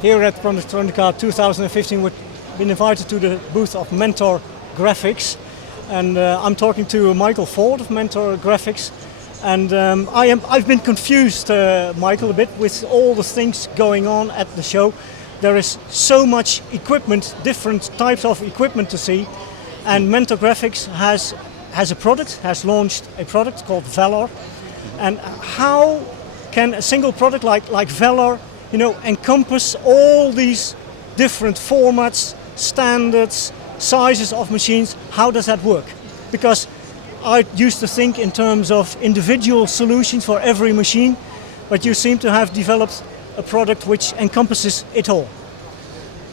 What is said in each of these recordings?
here at Productronica 2015, we've been invited to the booth of Mentor Graphics, and I'm talking to Michael Ford of Mentor Graphics, and I've been confused, Michael, a bit with all the things going on at the show. There is so much equipment, different types of equipment to see, and Mentor Graphics has launched a product called Valor. And how can a single product like Valor, encompass all these different formats, standards, sizes of machines? How does that work? Because I used to think in terms of individual solutions for every machine, but you seem to have developed a product which encompasses it all.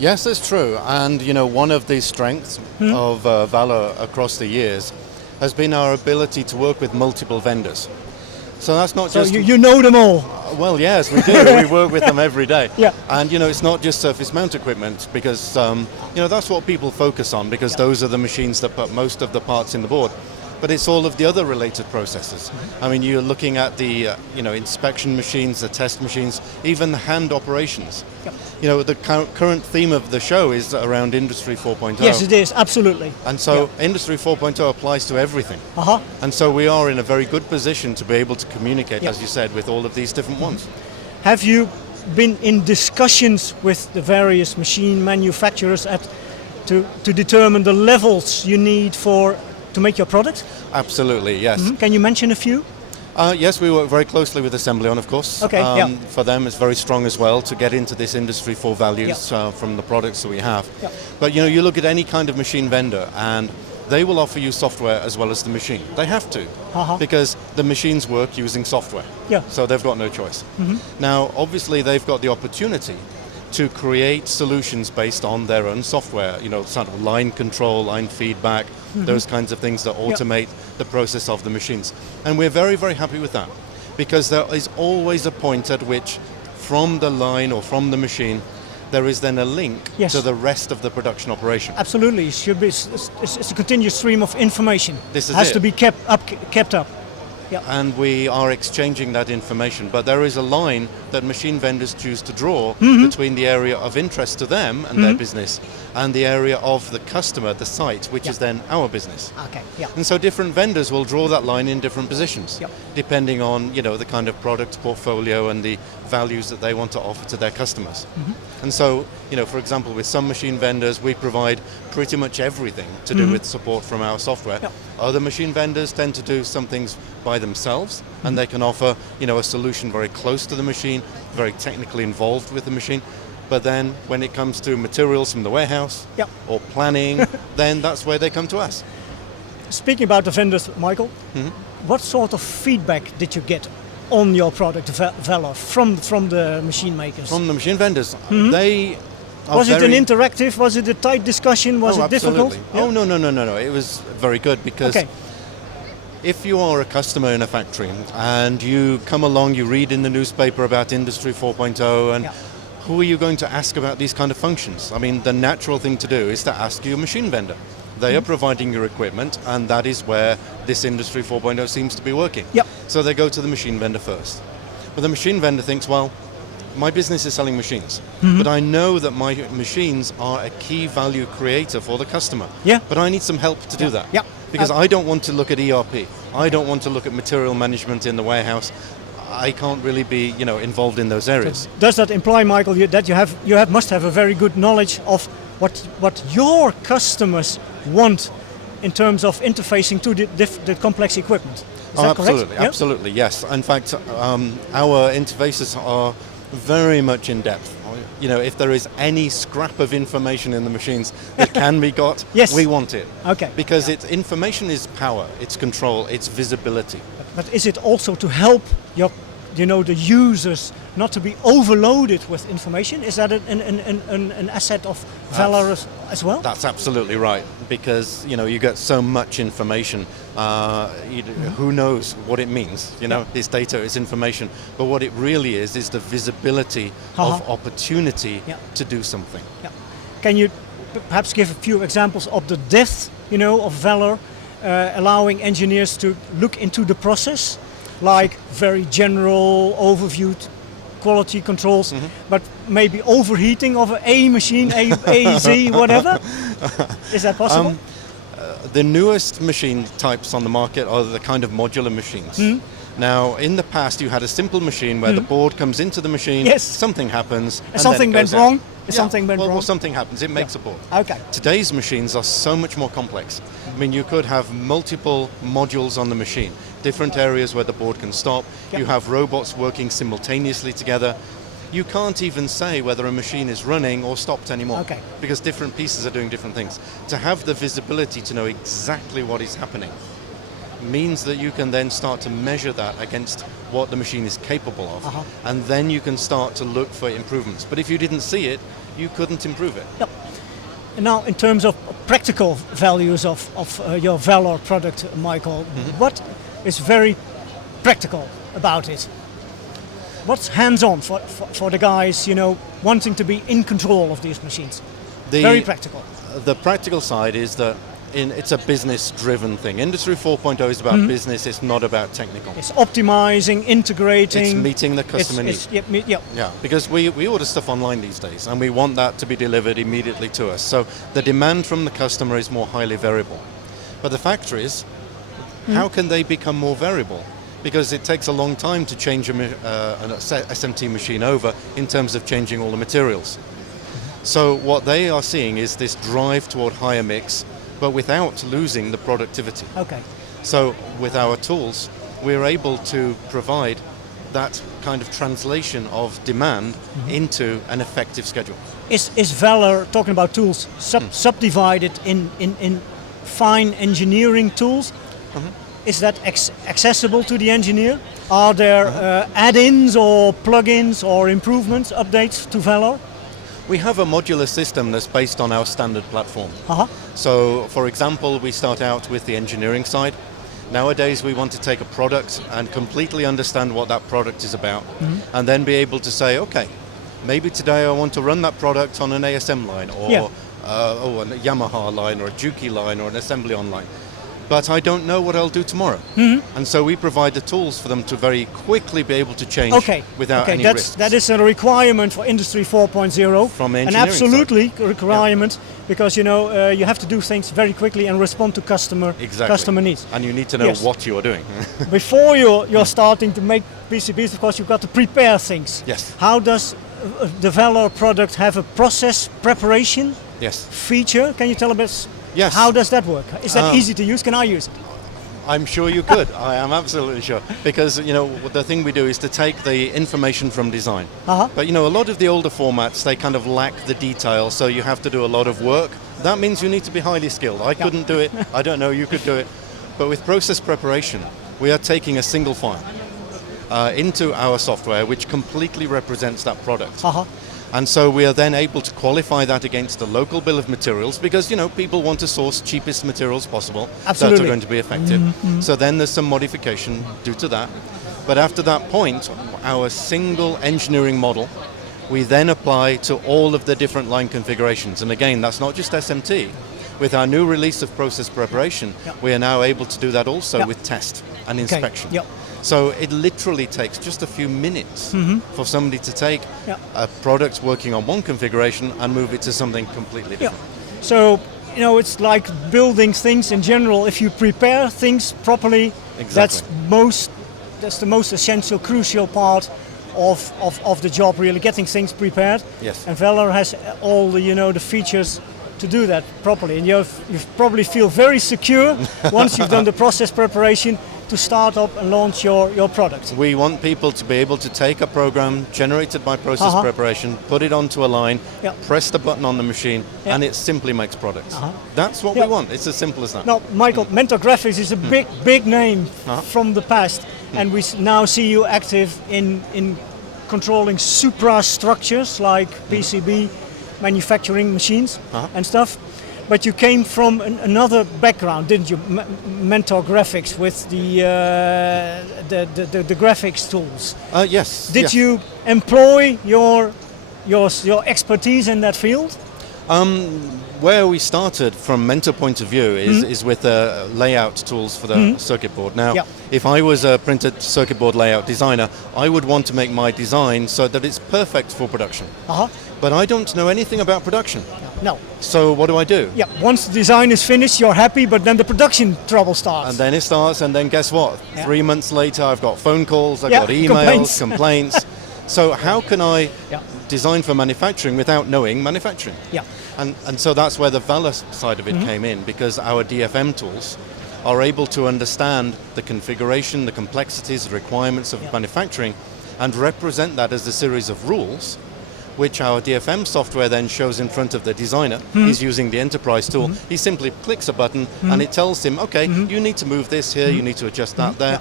Yes, that's true. And one of the strengths of Valor across the years has been our ability to work with multiple vendors. So that's not just... So you know them all? Well, yes, we do. We work with them every day. Yeah. And it's not just surface mount equipment, because that's what people focus on, because those are the machines that put most of the parts in the board. But it's all of the other related processes. I mean, you're looking at the inspection machines, the test machines, even the hand operations. Yep. The current theme of the show is around Industry 4.0. Yes, it is, absolutely. And so Industry 4.0 applies to everything. Uh-huh. And so we are in a very good position to be able to communicate, as you said, with all of these different ones. Have you been in discussions with the various machine manufacturers to determine the levels you need to make your product? Absolutely, yes. Mm-hmm. Can you mention a few? Yes, we work very closely with Assembly-On, of course. Okay, For them, it's very strong as well to get into this Industry 4 values from the products that we have. Yep. But you look at any kind of machine vendor, and they will offer you software as well as the machine. They have to, because the machines work using software. Yeah. So they've got no choice. Mm-hmm. Now, obviously, they've got the opportunity to create solutions based on their own software, sort of line control, line feedback, those kinds of things that automate the process of the machines. And we're very, very happy with that, because there is always a point at which, from the line or from the machine, there is then a link to the rest of the production operation. Absolutely, it should be. It's a continuous stream of information. This is has to be kept up. Yep. And we are exchanging that information, but there is a line that machine vendors choose to draw between the area of interest to them and their business and the area of the customer, the site, which is then our business. Okay. Yeah. And so different vendors will draw that line in different positions, depending on the kind of product portfolio and the values that they want to offer to their customers. And so, for example, with some machine vendors, we provide pretty much everything to do with support from our software. Other machine vendors tend to do some things by themselves, and they can offer, a solution very close to the machine, very technically involved with the machine. But then when it comes to materials from the warehouse or planning, then that's where they come to us. Speaking about the vendors, Michael, what sort of feedback did you get on your product, Valor, from the machine makers? From the machine vendors, they are Was it an interactive? Was it a tight discussion? Was it difficult? Oh, no. It was very good, because if you are a customer in a factory and you come along, you read in the newspaper about Industry 4.0, and who are you going to ask about these kind of functions? I mean, the natural thing to do is to ask your machine vendor. They are providing your equipment, and that is where this Industry 4.0 seems to be working. So they go to the machine vendor first. But the machine vendor thinks, well, my business is selling machines, but I know that my machines are a key value creator for the customer. But I need some help to do that. Because I don't want to look at ERP. I don't want to look at material management in the warehouse. I can't really be, involved in those areas. So does that imply, Michael, that you must have a very good knowledge of what your customers want in terms of interfacing to the complex equipment? Is that absolutely, correct? Absolutely, yes. In fact, our interfaces are very much in depth. If there is any scrap of information in the machines that can be got, we want it. Okay. Because information is power, it's control, it's visibility. But is it also to help the users not to be overloaded with information? Is that an asset of Valor as well? That's absolutely right, because you get so much information. Who knows what it means? This data is information, but what it really is the visibility of opportunity to do something. Can you perhaps give a few examples of the depth, of Valor, allowing engineers to look into the process, like very general overview quality controls, but maybe overheating of a machine, A, Z, whatever? Is that possible? The newest machine types on the market are the kind of modular machines. Now, in the past, you had a simple machine where the board comes into the machine, yes. something happens, and something then it went goes wrong. out. Something went wrong. Well, something happens. It makes a board. Okay. Today's machines are so much more complex. I mean, you could have multiple modules on the machine, different areas where the board can stop. You have robots working simultaneously together. You can't even say whether a machine is running or stopped anymore, because different pieces are doing different things. To have the visibility to know exactly what is happening means that you can then start to measure that against what the machine is capable of, and then you can start to look for improvements. But if you didn't see it, you couldn't improve it. Yep. And now, in terms of practical values of your Valor product, Michael, what is very practical about it? What's hands-on for the guys, wanting to be in control of these machines? Very practical. The practical side is that it's a business-driven thing. Industry 4.0 is about business, it's not about technical. It's optimizing, integrating. It's meeting the customer needs. Yeah, because we order stuff online these days, and we want that to be delivered immediately to us. So the demand from the customer is more highly variable. But the factories, how can they become more variable? Because it takes a long time to change an SMT machine over in terms of changing all the materials. So what they are seeing is this drive toward higher mix, but without losing the productivity. Okay. So with our tools, we're able to provide that kind of translation of demand into an effective schedule. Is Valor, talking about tools, subdivided in fine engineering tools? Is that accessible to the engineer? Are there add-ins or plug-ins or improvements, updates to Valor? We have a modular system that's based on our standard platform. So, for example, we start out with the engineering side. Nowadays, we want to take a product and completely understand what that product is about, and then be able to say, okay, maybe today I want to run that product on an ASM line, or a Yamaha line, or a Juki line, or an assembly on line. But I don't know what I'll do tomorrow. And so we provide the tools for them to very quickly be able to change without any risks. That is a requirement for Industry 4.0. From engineering an absolutely requirement, because you have to do things very quickly and respond to customer needs. And you need to know what you are doing. Before you're starting to make PCBs, of course, you've got to prepare things. Yes. How does the Valor product have a process preparation feature? Can you tell a bit? Yes. How does that work? Is that easy to use? Can I use it? I'm sure you could. I am absolutely sure. Because, the thing we do is to take the information from design. But, a lot of the older formats, they kind of lack the detail, so you have to do a lot of work. That means you need to be highly skilled. I couldn't do it. I don't know, you could do it. But with process preparation, we are taking a single file into our software, which completely represents that product. And so we are then able to qualify that against the local bill of materials, because people want to source cheapest materials possible that are going to be effective. So then there's some modification due to that. But after that point, our single engineering model, we then apply to all of the different line configurations. And again, that's not just SMT. With our new release of process preparation, we are now able to do that also with test and inspection. So it literally takes just a few minutes for somebody to take a product working on one configuration and move it to something completely different. So, it's like building things in general. If you prepare things properly, that's the most essential, crucial part of the job, really, getting things prepared. Yes. And Valor has all the, the features to do that properly. And you probably feel very secure once you've done the process preparation to start up and launch your product. We want people to be able to take a program generated by process preparation, put it onto a line, press the button on the machine, and it simply makes products. That's what we want. It's as simple as that. Now, Michael, Mentor Graphics is a big name from the past, and we now see you active in controlling suprastructures like PCB manufacturing machines and stuff. But you came from another background, didn't you? Mentor Graphics with the graphics tools. Yes. Did you employ your expertise in that field? Where we started from Mentor point of view is with layout tools for the circuit board. Now, if I was a printed circuit board layout designer, I would want to make my design so that it's perfect for production. But I don't know anything about production. No. So what do I do? Yeah, once the design is finished, you're happy, but then the production trouble starts. And then it starts, and then guess what? 3 months later, I've got phone calls, I've got emails, complaints. So how can I design for manufacturing without knowing manufacturing? And so that's where the Valor side of it came in, because our DFM tools are able to understand the configuration, the complexities, the requirements of manufacturing, and represent that as a series of rules, which our DFM software then shows in front of the designer. He's using the enterprise tool. He simply clicks a button and it tells him, okay, you need to move this here, you need to adjust that there.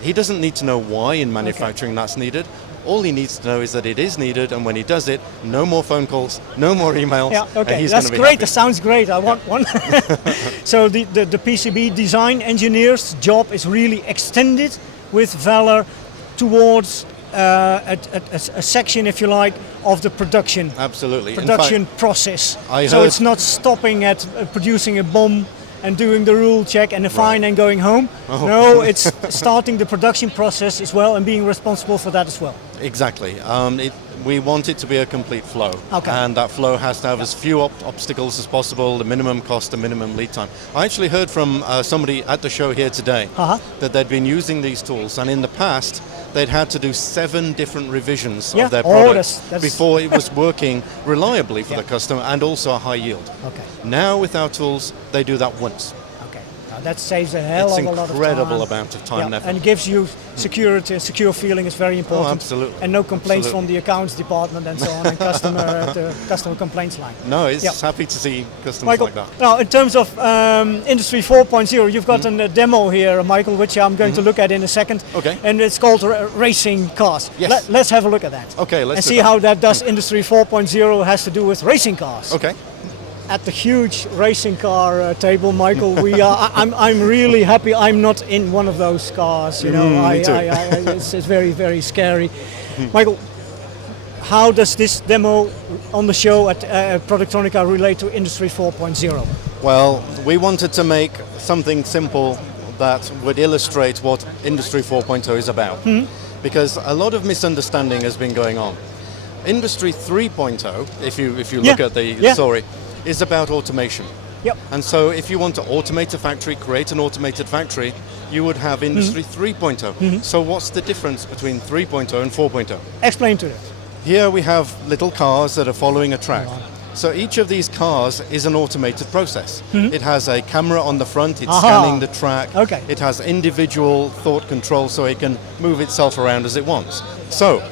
He doesn't need to know why in manufacturing that's needed. All he needs to know is that it is needed, and when he does it, no more phone calls, no more emails. That's great. That sounds great. I want one. So the PCB design engineer's job is really extended with Valor towards a section, if you like, of the production. Absolutely. Production process. So it's not stopping at producing a bomb and doing the rule check and the fine and going home. No, it's starting the production process as well and being responsible for that as well. Exactly. We want it to be a complete flow, and that flow has to have as few obstacles as possible, the minimum cost, the minimum lead time. I actually heard from somebody at the show here today that they'd been using these tools, and in the past they'd had to do 7 different revisions of their product before it was working reliably for the customer and also a high yield. Now with our tools, they do that once. That saves a hell of a lot of time. It's incredible amount of time and effort. And gives you security. A secure feeling is very important. Oh, absolutely. And no complaints from the accounts department and so on, and customer complaints line. No, it's happy to see customers like that. Now, in terms of Industry 4.0, you've got a demo here, Michael, which I'm going to look at in a second. And it's called Racing Cars. Let's have a look at that. Let's see how that does Industry 4.0 has to do with racing cars. At the huge racing car table, Michael, I'm really happy I'm not in one of those cars. You know, it's very, very scary. Michael, how does this demo on the show at Productronica relate to Industry 4.0? Well, we wanted to make something simple that would illustrate what Industry 4.0 is about, because a lot of misunderstanding has been going on. Industry 3.0, if you look at the story, is about automation. And so if you want to automate a factory, create an automated factory, you would have Industry 3.0. So what's the difference between 3.0 and 4.0? Explain to it. Here we have little cars that are following a track. So each of these cars is an automated process. It has a camera on the front, it's scanning the track. It has individual thought control so it can move itself around as it wants. So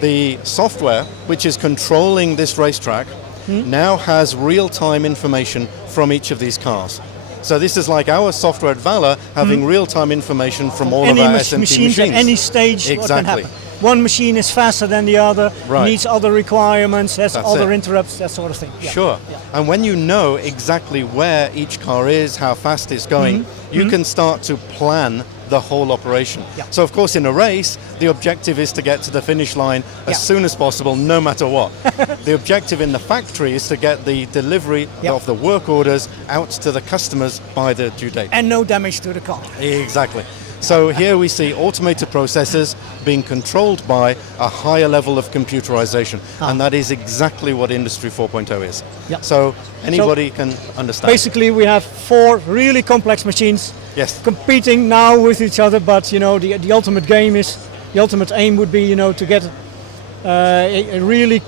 the software, which is controlling this racetrack, now has real-time information from each of these cars. So this is like our software at Valor having real-time information from all of our SMT machines. At any stage, what can happen. One machine is faster than the other, needs other requirements, has other interrupts, that sort of thing. Sure. And when you know exactly where each car is, how fast it's going, you can start to plan the whole operation. So of course in a race, the objective is to get to the finish line as soon as possible, no matter what. The objective in the factory is to get the delivery of the work orders out to the customers by the due date. And no damage to the car. Exactly. So here we see automated processes being controlled by a higher level of computerization, and that is exactly what Industry 4.0 is. So anybody can understand. Basically we have 4 really complex machines competing now with each other, but you know the ultimate game is, the ultimate aim would be, you know, to get a really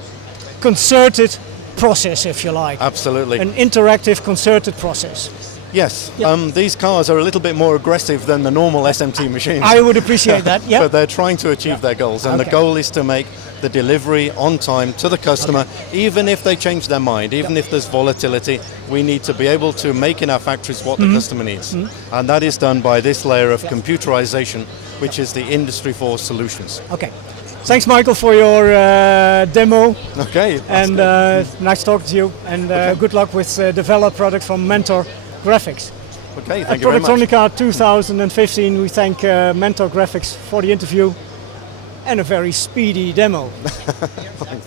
concerted process, if you like. Absolutely. An interactive concerted process. Yes, these cars are a little bit more aggressive than the normal SMT machines. I would appreciate that, But they're trying to achieve their goals, and the goal is to make the delivery on time to the customer, even if they change their mind, even if there's volatility, we need to be able to make in our factories what the customer needs. And that is done by this layer of computerization, which is the Industry 4 solutions. Thanks, Michael, for your demo. And nice talking to you, and good luck with the Valor product from Mentor Graphics. Thank you very much. Productronica 2015, we thank Mentor Graphics for the interview and a very speedy demo. Thanks.